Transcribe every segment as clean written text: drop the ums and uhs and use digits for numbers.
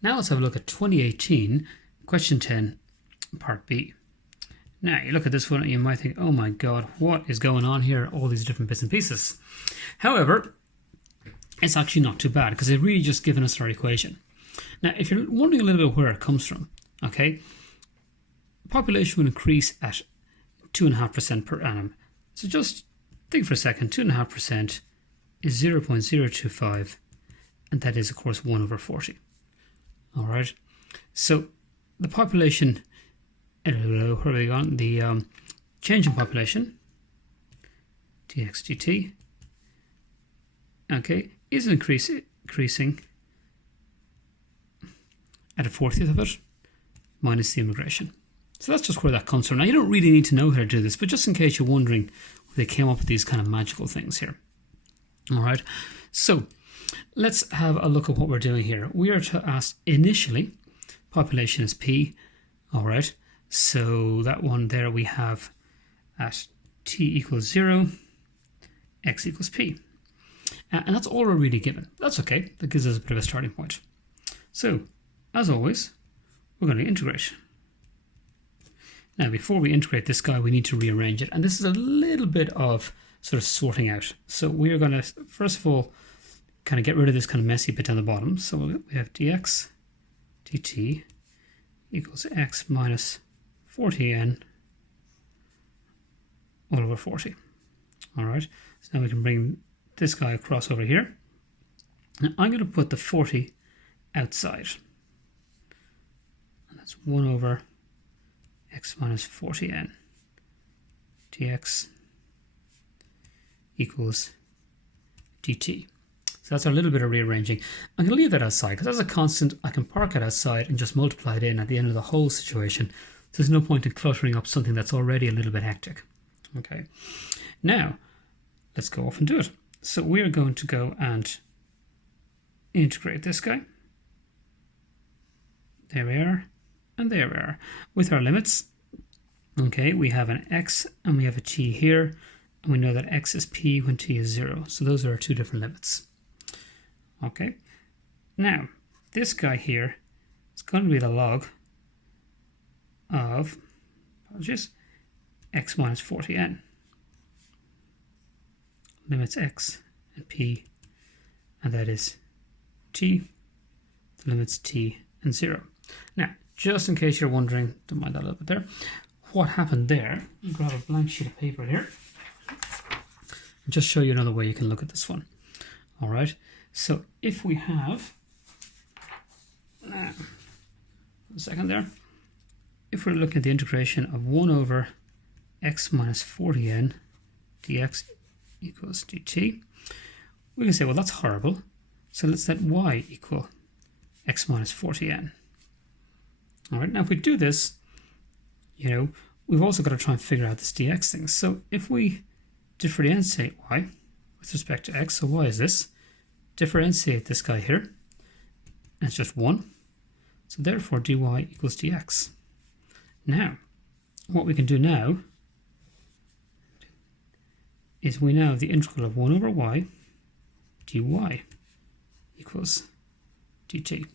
Now let's have a look at 2018, question 10, part B. Now you look at this one and you might think, oh my god, what is going on here? All these different bits and pieces. However, it's actually not too bad because they've really just given us our equation. Now, if you're wondering a little bit where it comes from, okay, population will increase at 2.5% per annum. So just think for a second, 2.5% is 0.025, and that is, of course, 1 over 40. All right, so the population, where are we going? The change in population, dx dt, okay, is increasing at a 40th of it, minus the immigration. So that's just where that comes from. Now, you don't really need to know how to do this, but just in case you're wondering where they came up with these kind of magical things here. All right, so let's have a look at what we're doing here. We are to ask initially, population is P, all right, so that one there we have at t equals 0, x equals P. And that's all we're really given. That's okay, that gives us a bit of a starting point. So, as always, we're going to integrate. Now, before we integrate this guy, we need to rearrange it. And this is a little bit of sort of sorting out. So we are going to, first of all, kind of get rid of this kind of messy bit down the bottom. So we have dx dt equals x minus 40n all over 40. All right. So now we can bring this guy across over here. Now I'm going to put the 40 outside. And that's 1 over x minus 40n dx equals dt. So that's a little bit of rearranging. I'm going to leave that outside because as a constant I can park it outside and just multiply it in at the end of the whole situation. There's no point in cluttering up something that's already a little bit hectic. Okay, now let's go off and do it. So we're going to go and integrate this guy. There we are, and there we are. With our limits, okay, we have an x and we have a t here, and we know that x is p when t is 0. So those are our two different limits. Okay, now this guy here is going to be the log of, apologies, x minus 40n. Limits x and p, and that is t, the limits t and 0. Now, just in case you're wondering, don't mind that a little bit there, what happened there, I'll grab a blank sheet of paper here and just show you another way you can look at this one. All right, so if we have, a second there, if we're looking at the integration of 1 over x minus 40n dx equals dt, we can say, well, that's horrible. So let's let y equal x minus 40n. All right, now if we do this, you know, we've also got to try and figure out this dx thing. So if we differentiate y with respect to x, so y is this, differentiate this guy here, and it's just 1. So therefore dy equals dx. Now, what we can do now is we now have the integral of 1 over y dy equals dt.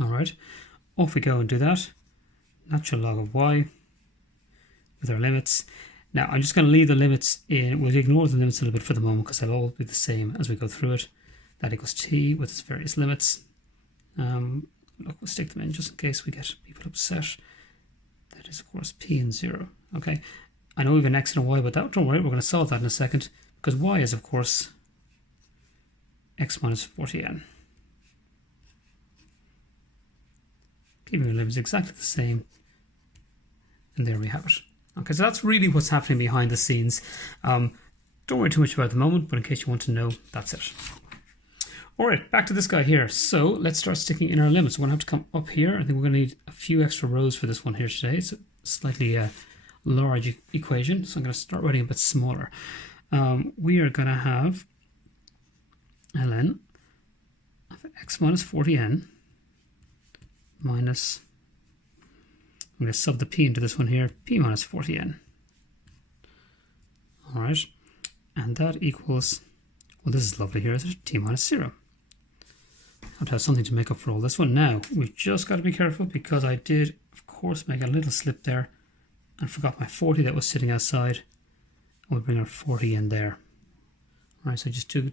All right, off we go and do that. Natural log of y with our limits. Now I'm just going to leave the limits in, we'll ignore the limits a little bit for the moment because they'll all be the same as we go through it. That equals t with its various limits. Look, we'll stick them in just in case we get people upset. That is of course p and 0. Okay, I know we have an x and a y, but don't worry, we're going to solve that in a second because y is of course x minus 40n. Keeping the limits exactly the same, and there we have it. Okay, so that's really what's happening behind the scenes. Don't worry too much about it at the moment, but in case you want to know, that's it. All right, back to this guy here. So let's start sticking in our limits. We're going to have to come up here. I think we're going to need a few extra rows for this one here today. It's a slightly large equation, so I'm going to start writing a bit smaller. We are going to have ln of x minus 40n minus, I'm going to sub the p into this one here, p minus 40n. All right, and that equals, well, this is lovely here, isn't it? T minus 0. have to have something to make up for all this one. Now, we've just got to be careful because I did, of course, make a little slip there and forgot my 40 that was sitting outside. And we'll bring our 40 in there. All right, so just do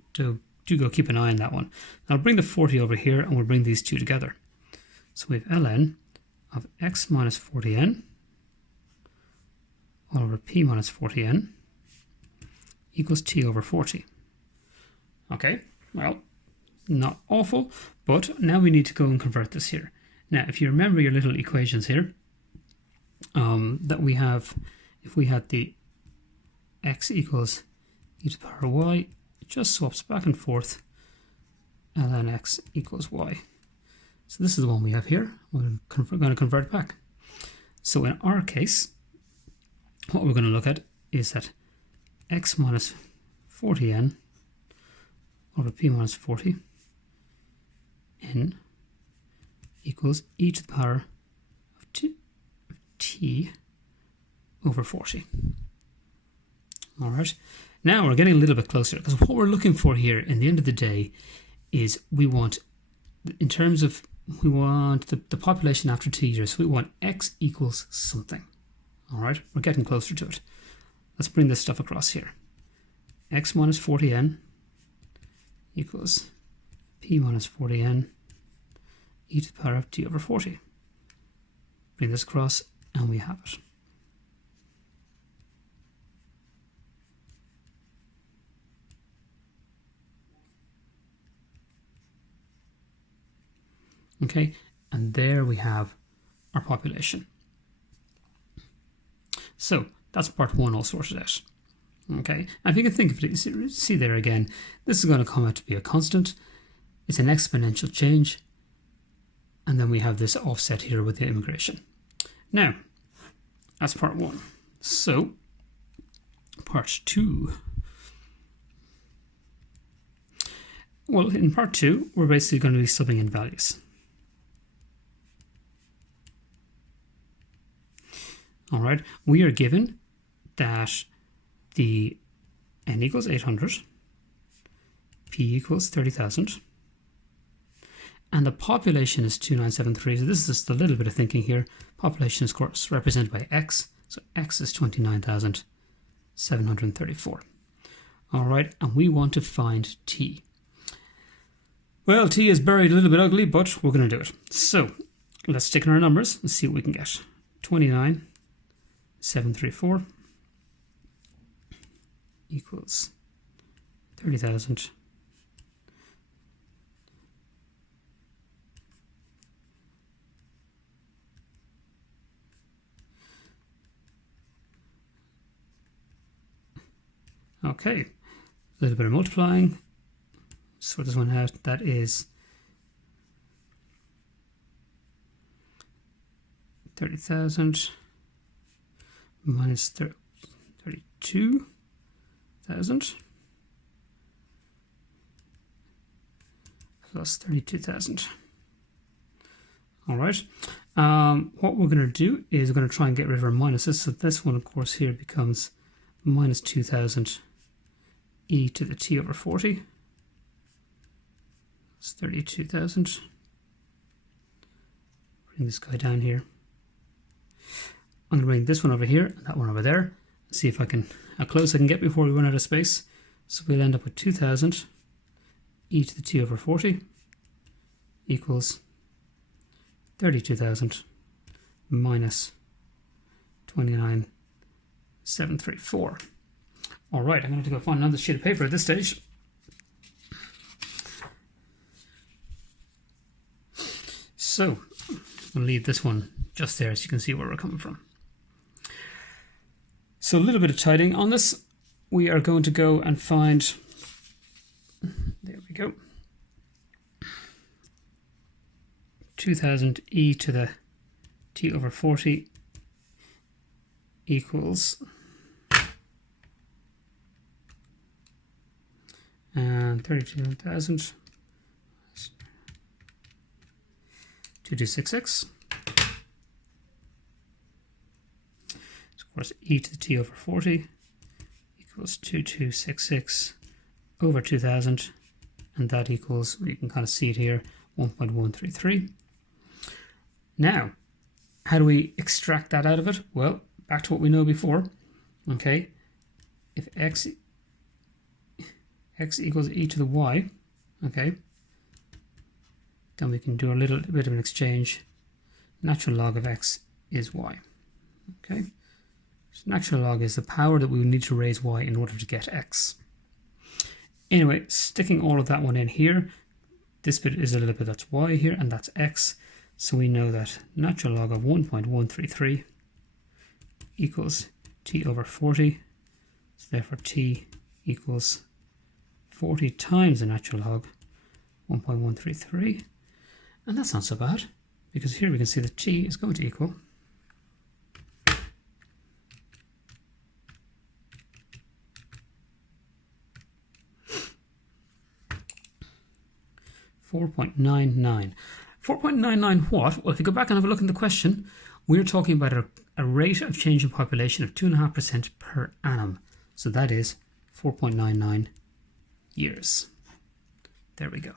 go keep an eye on that one. Now I'll bring the 40 over here and we'll bring these two together. So we have ln of x minus 40n all over p minus 40n equals t over 40. Okay, well, not awful, but now we need to go and convert this here. Now, if you remember your little equations here, that we have, if we had the x equals e to the power y, it just swaps back and forth, ln x equals y. So this is the one we have here. We're going to convert it back. So in our case, what we're going to look at is that x minus 40n over p minus 40 n equals e to the power of t over 40. All right. Now we're getting a little bit closer because what we're looking for here in the end of the day is we want, in terms of, we want the population after 2 years. So we want x equals something. All right. We're getting closer to it. Let's bring this stuff across here. X minus 40n equals p minus 40n e to the power of t over 40. Bring this across and we have it. Okay, and there we have our population. So that's part one all sorted out. Okay, and if you can think of it, see there again, this is going to come out to be a constant. It's an exponential change. And then we have this offset here with the immigration. Now, that's part one. So, part two. Well, in part two, we're basically going to be subbing in values. All right, we are given that the n equals 800, p equals 30,000, and the population is 2973. So this is just a little bit of thinking here. Population is, of course, represented by x, so x is 29,734. All right, and we want to find t. Well, t is buried a little bit ugly, but we're going to do it. So let's stick in our numbers and see what we can get. 29,734 equals 30,000. Okay, a little bit of multiplying. Sort this one out. That is 30,000 minus 32,000 plus 32,000. All right. What we're going to do is we're going to try and get rid of our minuses. So this one, of course, here becomes minus 2,000 e to the t over 40. It's 32,000. Bring this guy down here. I'm going to bring this one over here and that one over there. See if I can, how close I can get before we run out of space. So we'll end up with 2,000 e to the t over 40 equals 32,000 minus 29,734. All right, I'm going to go find another sheet of paper at this stage. So we'll leave this one just there so you can see where we're coming from. So a little bit of tidying on this. We are going to go and find, there we go, 2,000 e to the t over 40 equals, and 32,000 2266. So of course e to the t over 40 equals 2266 over 2,000, and that equals, you can kind of see it here, 1.133. Now, how do we extract that out of it? Well, back to what we know before. Okay, if x equals e to the y, okay, then we can do a little bit of an exchange. Natural log of x is y. Okay, so natural log is the power that we would need to raise y in order to get x. Anyway, sticking all of that one in here, this bit is a little bit that's y here, and that's x. So we know that natural log of 1.133 equals t over 40. So therefore t equals 40 times the natural log 1.133. And that's not so bad, because here we can see that t is going to equal 4.99. 4.99 what? Well, if you go back and have a look in the question, we're talking about a rate of change in population of 2.5% per annum. So that is 4.99 years. There we go.